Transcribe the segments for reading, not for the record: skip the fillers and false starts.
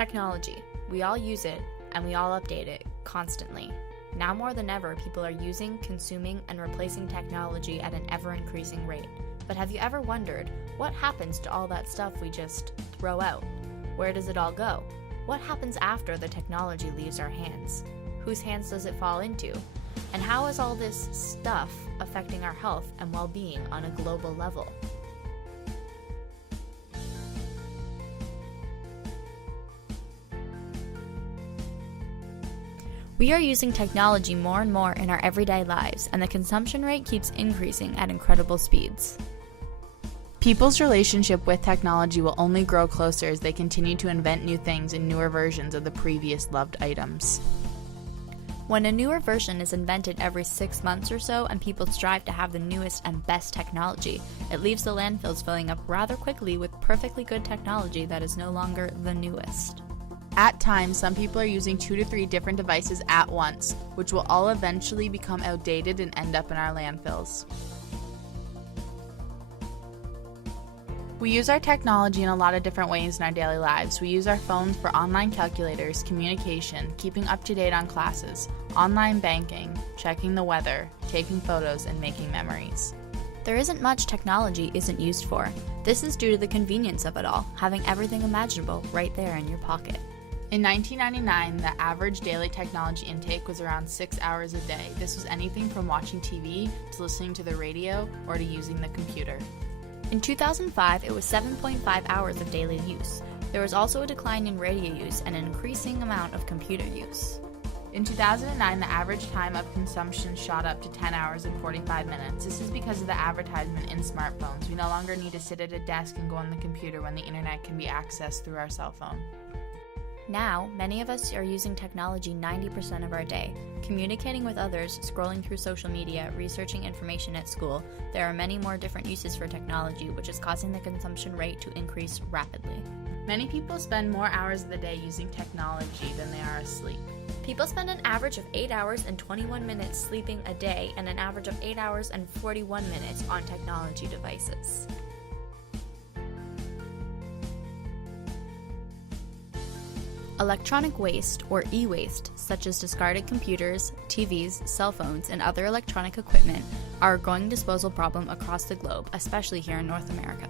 Technology. We all use it, and we all update it constantly. Now more than ever, people are using, consuming, and replacing technology at an ever-increasing rate. But have you ever wondered, what happens to all that stuff we just throw out? Where does it all go? What happens after the technology leaves our hands? Whose hands does it fall into? And how is all this stuff affecting our health and well-being on a global level? We are using technology more and more in our everyday lives, and the consumption rate keeps increasing at incredible speeds. People's relationship with technology will only grow closer as they continue to invent new things and newer versions of the previous loved items. When a newer version is invented every 6 months or so and people strive to have the newest and best technology, it leaves the landfills filling up rather quickly with perfectly good technology that is no longer the newest. At times, some people are using 2 to 3 different devices at once, which will all eventually become outdated and end up in our landfills. We use our technology in a lot of different ways in our daily lives. We use our phones for online calculators, communication, keeping up to date on classes, online banking, checking the weather, taking photos, and making memories. There isn't much technology isn't used for. This is due to the convenience of it all, having everything imaginable right there in your pocket. In 1999, the average daily technology intake was around 6 hours a day. This was anything from watching TV to listening to the radio or to using the computer. In 2005, it was 7.5 hours of daily use. There was also a decline in radio use and an increasing amount of computer use. In 2009, the average time of consumption shot up to 10 hours and 45 minutes. This is because of the advertisement in smartphones. We no longer need to sit at a desk and go on the computer when the internet can be accessed through our cell phone. Now, many of us are using technology 90% of our day. Communicating with others, scrolling through social media, researching information at school, there are many more different uses for technology, which is causing the consumption rate to increase rapidly. Many people spend more hours of the day using technology than they are asleep. People spend an average of 8 hours and 21 minutes sleeping a day and an average of 8 hours and 41 minutes on technology devices. Electronic waste, or e-waste, such as discarded computers, TVs, cell phones, and other electronic equipment, are a growing disposal problem across the globe, especially here in North America.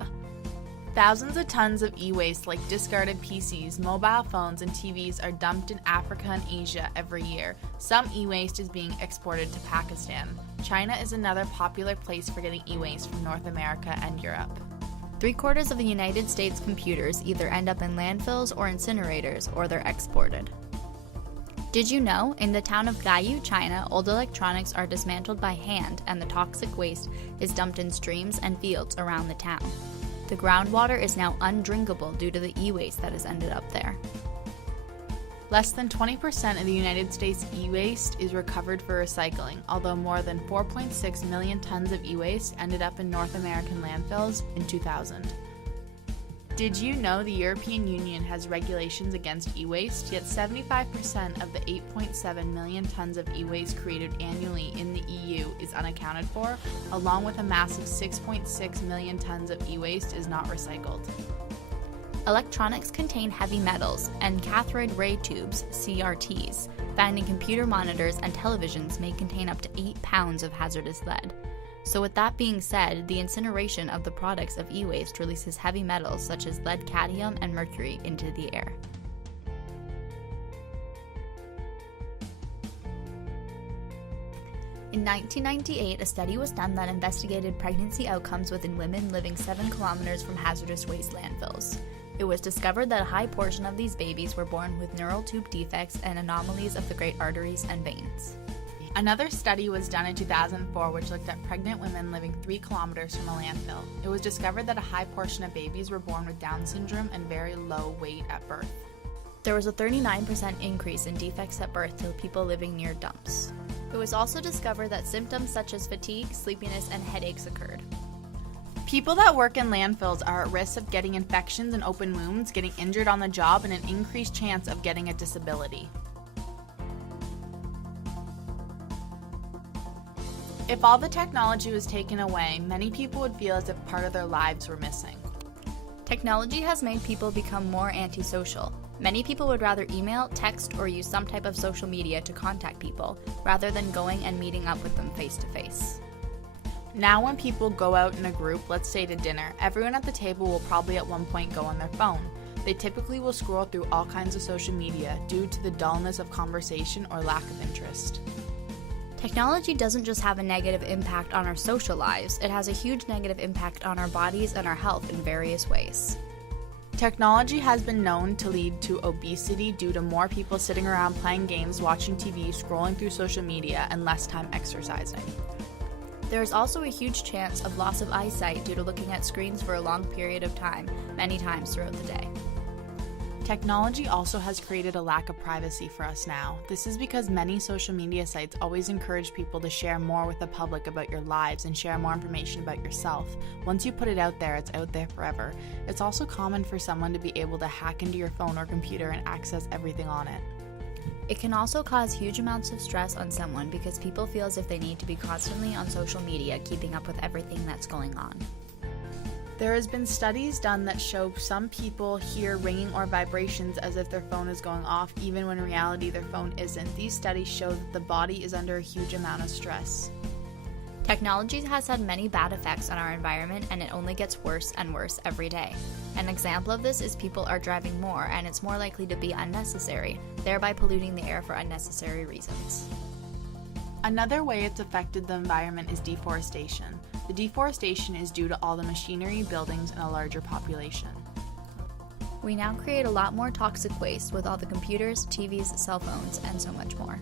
Thousands of tons of e-waste like discarded PCs, mobile phones, and TVs are dumped in Africa and Asia every year. Some e-waste is being exported to Pakistan. China is another popular place for getting e-waste from North America and Europe. 3/4 of the United States computers either end up in landfills or incinerators, or they're exported. Did you know, in the town of Gaiyu, China, old electronics are dismantled by hand and the toxic waste is dumped in streams and fields around the town. The groundwater is now undrinkable due to the e-waste that has ended up there. Less than 20% of the United States e-waste is recovered for recycling, although more than 4.6 million tons of e-waste ended up in North American landfills in 2000. Did you know the European Union has regulations against e-waste, yet 75% of the 8.7 million tons of e-waste created annually in the EU is unaccounted for, along with a massive 6.6 million tons of e-waste is not recycled. Electronics contain heavy metals, and cathode ray tubes, CRTs, found in computer monitors and televisions may contain up to 8 pounds of hazardous lead. So with that being said, the incineration of the products of e-waste releases heavy metals such as lead, cadmium, and mercury into the air. In 1998, a study was done that investigated pregnancy outcomes within women living 7 kilometers from hazardous waste landfills. It was discovered that a high portion of these babies were born with neural tube defects and anomalies of the great arteries and veins. Another study was done in 2004 which looked at pregnant women living 3 kilometers from a landfill. It was discovered that a high portion of babies were born with Down syndrome and very low weight at birth. There was a 39% increase in defects at birth to people living near dumps. It was also discovered that symptoms such as fatigue, sleepiness, and headaches occurred. People that work in landfills are at risk of getting infections and open wounds, getting injured on the job, and an increased chance of getting a disability. If all the technology was taken away, many people would feel as if part of their lives were missing. Technology has made people become more antisocial. Many people would rather email, text, or use some type of social media to contact people, rather than going and meeting up with them face to face. Now when people go out in a group, let's say to dinner, everyone at the table will probably at one point go on their phone. They typically will scroll through all kinds of social media due to the dullness of conversation or lack of interest. Technology doesn't just have a negative impact on our social lives, it has a huge negative impact on our bodies and our health in various ways. Technology has been known to lead to obesity due to more people sitting around playing games, watching TV, scrolling through social media, and less time exercising. There is also a huge chance of loss of eyesight due to looking at screens for a long period of time, many times throughout the day. Technology also has created a lack of privacy for us now. This is because many social media sites always encourage people to share more with the public about your lives and share more information about yourself. Once you put it out there, it's out there forever. It's also common for someone to be able to hack into your phone or computer and access everything on it. It can also cause huge amounts of stress on someone because people feel as if they need to be constantly on social media keeping up with everything that's going on. There has been studies done that show some people hear ringing or vibrations as if their phone is going off, even when in reality their phone isn't. These studies show that the body is under a huge amount of stress. Technology has had many bad effects on our environment, and it only gets worse and worse every day. An example of this is people are driving more, and it's more likely to be unnecessary, thereby polluting the air for unnecessary reasons. Another way it's affected the environment is deforestation. The deforestation is due to all the machinery, buildings, and a larger population. We now create a lot more toxic waste with all the computers, TVs, cell phones, and so much more.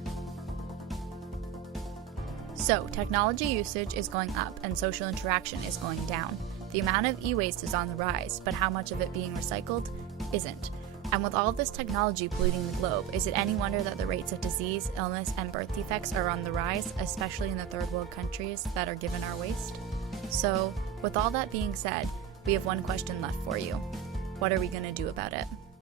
So, technology usage is going up and social interaction is going down. The amount of e-waste is on the rise, but how much of it being recycled isn't. And with all of this technology polluting the globe, is it any wonder that the rates of disease, illness, and birth defects are on the rise, especially in the third world countries that are given our waste? So, with all that being said, we have one question left for you. What are we going to do about it?